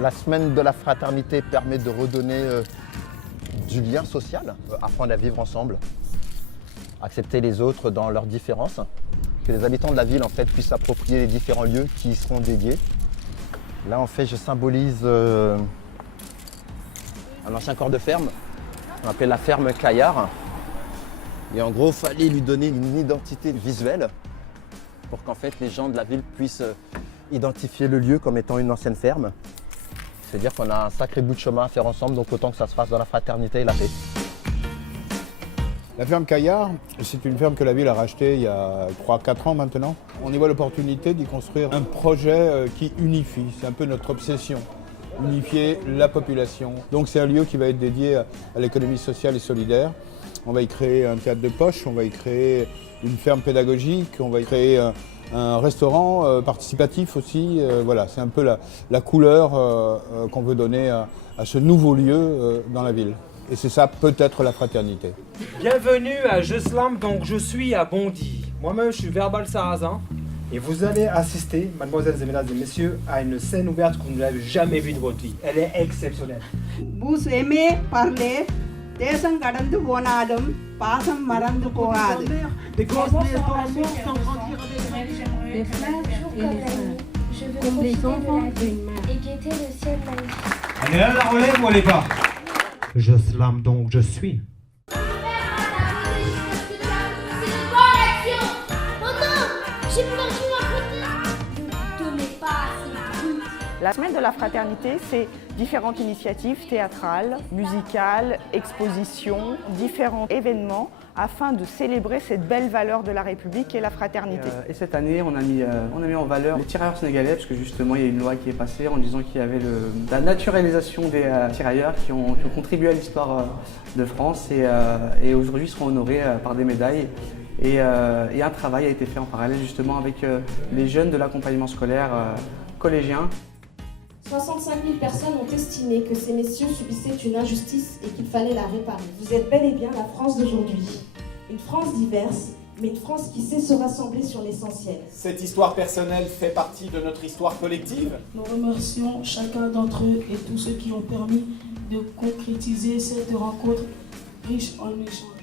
La semaine de la fraternité permet de redonner du lien social, apprendre à vivre ensemble, accepter les autres dans leurs différences, que les habitants de la ville en fait, puissent s'approprier les différents lieux qui y seront dédiés. Là en fait je symbolise un ancien corps de ferme, on appelait la ferme Caillard. Et en gros il fallait lui donner une identité visuelle pour qu'en fait les gens de la ville puissent identifier le lieu comme étant une ancienne ferme. C'est-à-dire qu'on a un sacré bout de chemin à faire ensemble, donc autant que ça se fasse dans la fraternité et la paix. La ferme Caillard, c'est une ferme que la ville a rachetée il y a 3-4 ans maintenant. On y voit l'opportunité d'y construire un projet qui unifie, c'est un peu notre obsession, unifier la population. Donc c'est un lieu qui va être dédié à l'économie sociale et solidaire. On va y créer un théâtre de poche, on va y créer une ferme pédagogique, on va y créer un restaurant participatif aussi. Voilà, c'est un peu la couleur qu'on veut donner à ce nouveau lieu dans la ville. Et c'est ça peut-être la fraternité. Bienvenue à Je Slam, donc je suis à Bondy. Moi-même je suis Verbal Sarrazin. Et vous allez assister, mademoiselles et mesdames et messieurs, à une scène ouverte que vous n'avez jamais vue de votre vie. Elle est exceptionnelle. Vous aimez parler, தேசம் கடந்து போனாலும் பாசம் மறந்து போகாது. Des grosses maisons sans grandir Les fleurs et les fleurs, comme les enfants d'une mère. Et guetter le ciel magnifique. Elle est là la relève ou elle est pas? Je slam donc je suis. La semaine de la fraternité, c'est différentes initiatives théâtrales, musicales, expositions, différents événements afin de célébrer cette belle valeur de la République et la fraternité. Et cette année, on a mis en valeur les tirailleurs sénégalais parce que justement, il y a une loi qui est passée en disant qu'il y avait la naturalisation des tirailleurs qui ont contribué à l'histoire de France et aujourd'hui seront honorés par des médailles. Et un travail a été fait en parallèle justement avec les jeunes de l'accompagnement scolaire collégien. 65 000 personnes ont estimé que ces messieurs subissaient une injustice et qu'il fallait la réparer. Vous êtes bel et bien la France d'aujourd'hui. Une France diverse, mais une France qui sait se rassembler sur l'essentiel. Cette histoire personnelle fait partie de notre histoire collective. Nous remercions chacun d'entre eux et tous ceux qui ont permis de concrétiser cette rencontre riche en échanges.